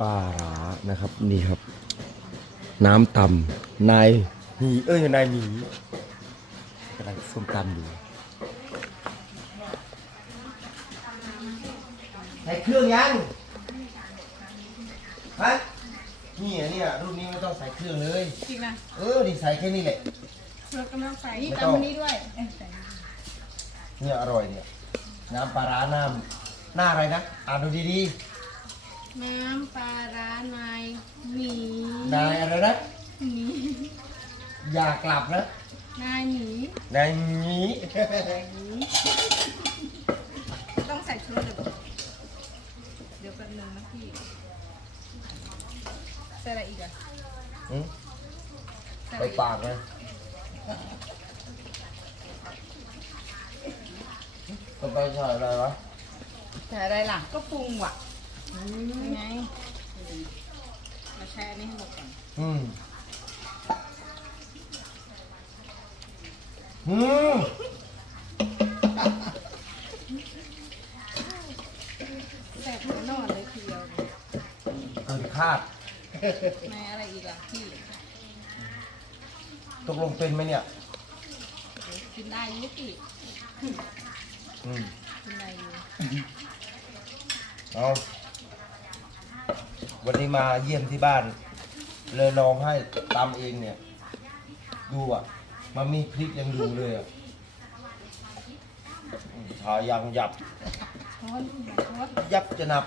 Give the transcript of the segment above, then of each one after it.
ปลาร้านะครับ นี่ครับ น้ำตำนายหมีเอ้ยนายหมีกำลังส้มตำอยู่ใส่เครื่องยังฮะนี่อะเนี่ยรุ่นนี้ไม่ต้องใส่เครื่องเลย จริงนะเออดีใส่แค่นี้แหละเรากำลังใส่นี่ไม่ต้องตำอันนี้ด้วยเอ้ยใส่เนี่ยอร่อยเนี่ยน้ำปลาร้าน้ำหน้าอะไรนะอ่านดูดี น้ำปลาร้านายหมีๆนายอะไรนะหมีอย่ากลับนะนายหมีนายหมีต้องใส่ชุดเลยเดี๋ยวแป๊บนึงนะพี่ใส่อะไรอีกอะหืมใส่อะไปไรอีกปากเลยก็ไปใส่อะไรวะใส่อะไรล่ะก็ปรุงว่ะ ยังไงมาแช่อันนี้ให้หมดก่อนอืมอืมแซ่บหัวนอนเลยทีเดียวเกินคาด ในอะไรอีกอะพี่ตกลงเป็นไหมเนี่ยเดี๋ยวกินได้อยุติอืมกินได้อยู่เอา วันนี้มาเยี่ยมที่บ้าน เลยลองให้ตำเองเนี่ย ดูอะ มันมีพริกยังอยู่เลยอะอืมทายังยับช้อนช้อนยับจะนับ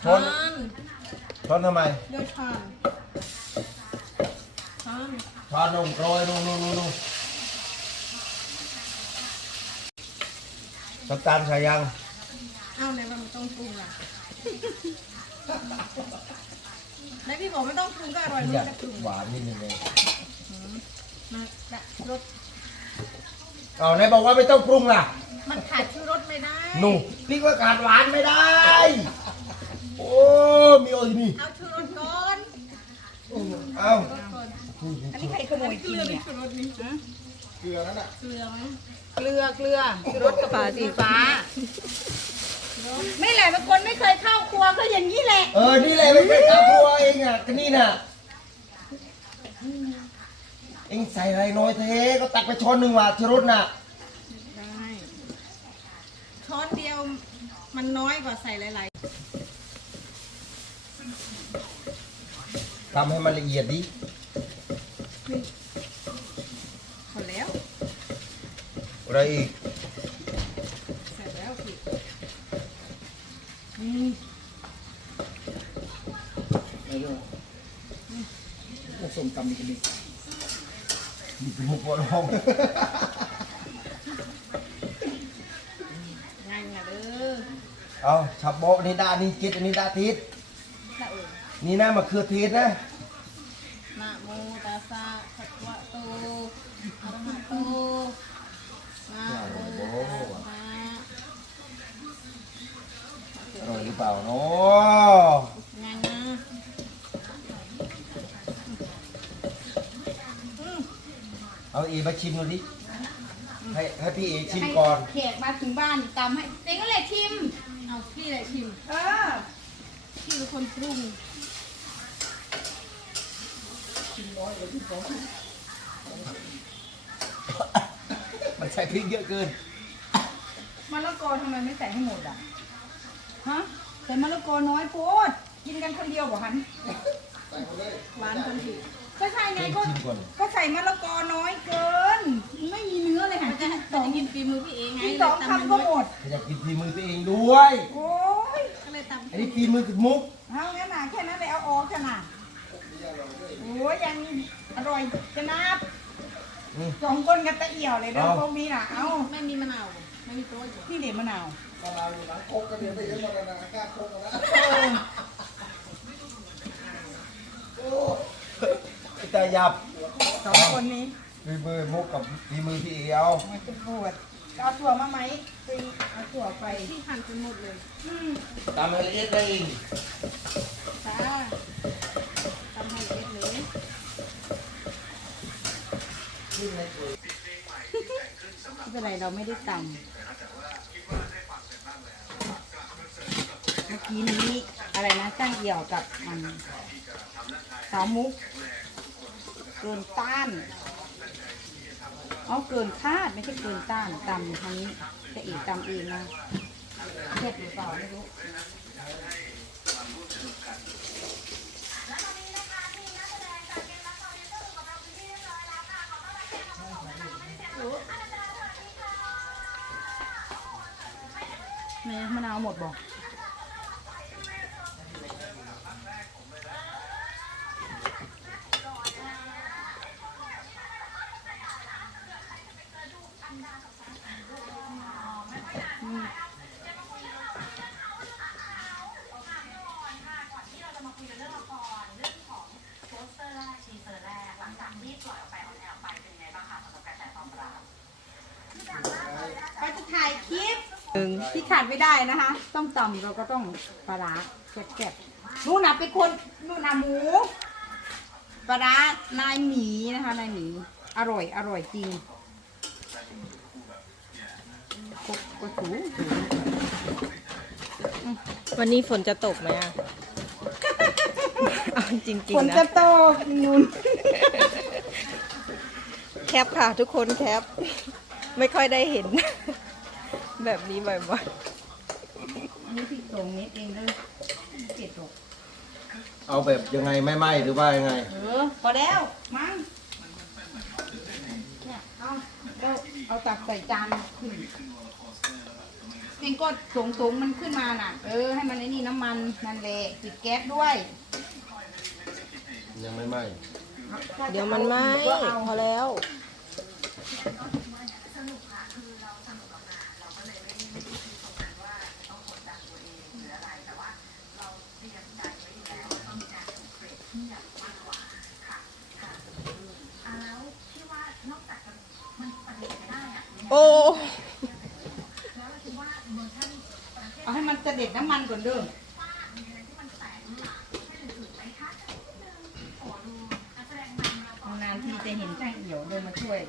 ช้ช้ออนนช้อนทำไมเดี๋ยวช้อนช้อนช้อนนมโรยนู่นนู่นนู่นนู่นน้ำตาลใส่ยัง เอ้าไหนว่ามันต้องปรุงล่ะ ไหนพี่บอกไม่ต้องปรุงก็อร่อยอไม่ยากได้ปรุงหวานนิดนึงเองมาละรสเอาไหนบอกว่าไม่ต้องปรุงล่ะ มันขาดชูรสไม่ได้หนูพี่ว่าขาดหวานไม่ได้ โอ้มีโอ้ยนี่เอาชูรสก่อนเอารสก่อนอันนี้ใครขโมยกินเนี่ยชูรสนี่ฮะเกลือนั่นน่ะเกลือไหมเกลือเกลือรสกระป๋าสีฟ้าไม่แหละบางคนไม่เคยเข้าครัว ก็อย่างนี้แหละ เออ นี่แหละไม่ใช่ข้าวครัวเองอะก็นี่น่ะ เองใส่อะไรน้อยเทก็ตักไปช้อนหนึ่งว่ะชรุดน่ะ ได้ ช้อนเดียวมันน้อยกว่าใส่หลายทำให้มันละเอียดดิๆพอแล้วอะไรอีก ใส่แล้วพี่ ผสมตำนี่กันดินี่เป็นมุกบอลห้องง่ายนะเด้อเอาชับโบะนี่ดานี่กิดอันนี้ดาทิศละเออนี่นะมะเขือเทศนะนะโมตัสสะภะคะวะโตอะระหะโตนะโมตัสสะ อร่อยหรือเปล่าเนาะ ง่ายนะ เอาเอมาชิมดูดิให้ให้พี่เอชิมก่อนแขกมาถึงบ้านตำให้เต็งก็เลยชิม เอาพี่เลยชิม เออพี่เป็นคนปรุงมันใส่พริกเยอะเกินมะละกอทำไมไม่ใส่ให้หมดอะ ฮะใส่มะละกอน้อยโพดกินกันคนเดียวบ่ฮันหวานคนผิด ก็ใช่ไงก็ชิมก่อนก็ใส่มะละกอน้อยเกิน ไม่มีเนื้อเลยค่ะจะกินสจะองกินฝีมือพี่เองไงกินสองคำก็หมดอยากกินฝีมือตัวเองด้วยโอ้ยก็เลยตำอันนี้ฝีมือกับมุกเอางั้นน่ะแค่นั้นเลยเอาออกขนาดโอ้ยยังอร่อยจะนับนี่สองคนกันตะเอี่ยวเลยเด้อเอาพวกนี้น่ะเอาไม่มีมะนาวไม่มีโต๊ะอยู่พี่เด็ดมะนาวแต่หยับสองคนนี้ฝีมือมุกกับฝีมือพี่เอเอามันจะปวดเอาถั่วมาไหมตีเอาถั่วไปพี่หั่นไปหมดเลยอืมตามให้ละเอียดเลยเองจ้าตำให้เล็กเลยไม่เป็นไรเราไม่ได้ตำกี้นี้อะไรนะจ้างเอี่ยวกับมันสาวมุก เกินต้านเอาเกินคาดไม่ใช่เกินต้านตำทางนี้จะอีกตำเองนะเผ็ดหรือเปล่าไม่รู้แม่มะนาวหมดบอก ปที่ขาดไม่ได้นะคะต้องตำเราก็ต้องปลาร้าแซ่บๆนู่นน่ะเป็นคนนู่นน่ะหมูปลาร้านายหมีนะคะนายหมีอร่อยอร่อยจริงก็ก็สูงสูงวันนี้ฝนจะตกไหมอะเอาจริงฝนๆจะนะโตนุ่นแคปค่ะทุกคนแคป ไม่ค่อยได้เห็น แบบนี้บ่อยนี่พริกสองเม็ดเองเลยเผ็ดหรอกเอาแบบยังไงไม่ไหมหรือว่ายังไง เออ พอแล้ว มั้งเนี่ยเอาเอาเอาตักใส่จานขึ้นจริงก็สงสงๆมันขึ้นมาน่ะ เออ ให้มันไอ้นี่น้ำมันนั่นแหละปิดแก๊สด้วยยังไม่ไหมๆ เดี๋ยวมันไหมก็เอาพอแล้ว โอ้เอาให้มันจะเด็ดน้ำมันก่อนเด้อนานทีจะเห็นช่างเหี่ยวเดินมาช่วย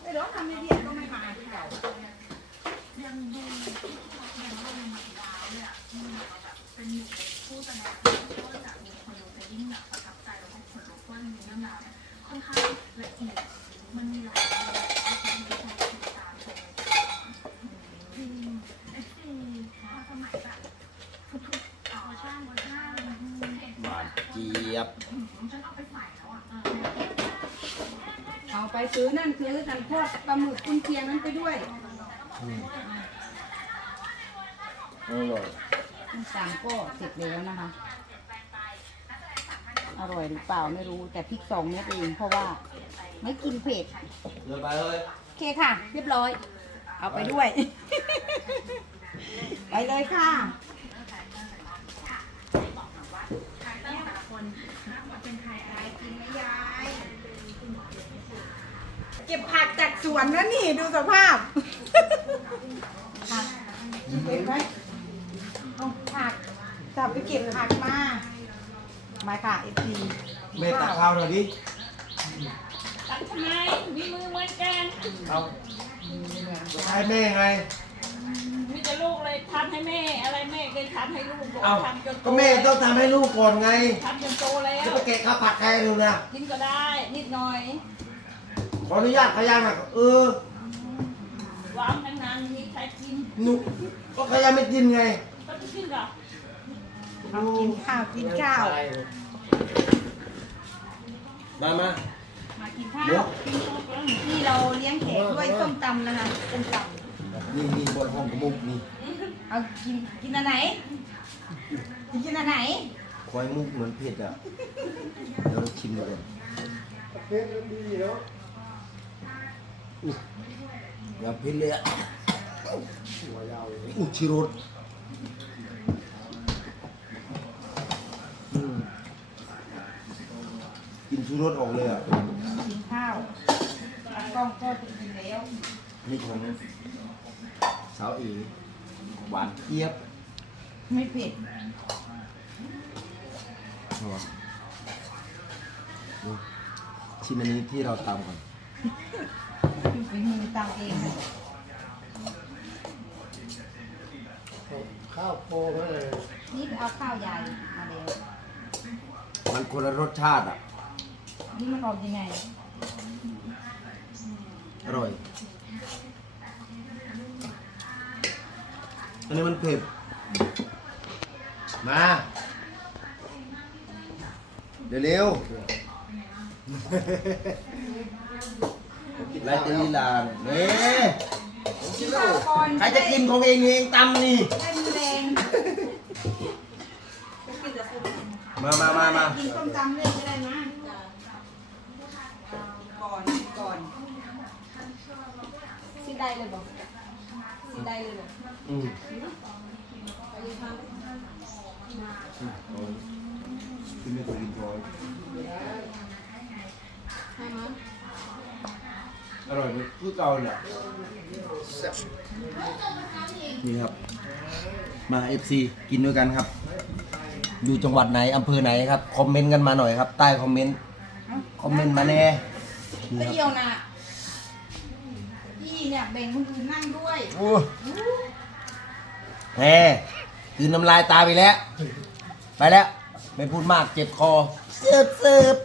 ไม่ร้องทำไม่ดีก็ไม่มาที่เรา หวาน เจี๊ยบ เอาไปซื้อนั่นซื้อนั่นพวกปลาหมึกกุนเชียงนั้นไปด้วยอร่อยสามก็เสร็จแล้วนะคะ อร่อยหรือเปล่าไม่รู้แต่พริกสองเม็ดเองเพราะว่า ไม่กินเผ็ดเดินไปเลยโอเคค่ะ เรียบร้อย เอาไปด้วย ไปเลยค่ะ เก็บผักจากสวนนะนี่ดูสภาพผักเห็นไหมเอาผักจับไปเก็บผักมามาค่ะเอฟซีเมตตักข้าวหน่อยดิตักทำไมมีมือเหมือนกันเอาให้แม่ไงมีแต่ลูกเลยทำให้แม่ อะไรแม่เคยทำให้ลูกเอาทำจนโตก็แม่ต้องทำให้ลูกก่อนไงทำจนโตแล้วจะไปเกะข้าวผัดใครดูนะกินก็ได้นิดหน่อยข ออนุญาตขยันนะเออวางนานๆมีใครกินหนูก็ขยันไม่กินไงก็จะกินเหรอเอากินข้าวกินข้าว มามามากินข้าเดี๋ยววนี่เราเลี้ยงแขกด้วยส้มตำนะคะส้มตนี่นี่บนห้องกระมุกนี่ำเอากินกินอันไหนกินอันไหนควายมุกเหมือนเผ็ดอะเดี๋ยวเราชิมดูก่อนเผ็ดดีเนาะ อย่าเผ็ดเลยอะอุยชิโรสอืมกินชูรสออกเลยอะกินข้าวกล้องก็จะกินแล้วนี่ของสาวเอหวานเจี๊ยบไม่เผ็ดดูชิมอันนี้ที่เราตำก่อน เป็นมือตำเองค่ะข้าวโพดเลยนี่เอาข้าวใหญ่มาแล้วมันคนละรสชาติอะ นี่มันออกยังไง อร่อย อันนี้มันเผ็ด มา เดี๋ยวเร็ว ไลท์เตลีลานเน่ใครจะกินของเองนี่เองตำนี่ได้มือแรงมามามามากินส้มตำเลยก็ได้นะก่อนก่อนสิได้เลยบอกสิได้เลยบอกอืมไปยืนทางกินไม่ตัวกินพอยให้มั้ย อร่อยนี่คือเก่าเนี่ยนี่ครับ มา FC กินด้วยกันครับ อยู่จังหวัดไหนอำเภอไหนครับ คอมเมนต์กันมาหน่อยครับ ใต้คอมเมนต์ คอมเมนต์มาแน่ไม่นี่ครับเกี่ยวนะพี่เนี่ยแบ่งคนอื่นนั่งด้วยโอ้แหมคือน้ำลายตาไปแล้ว ไปแล้ว ไม่พูดมากเจ็บคอเสิร์ฟเสิร์ฟ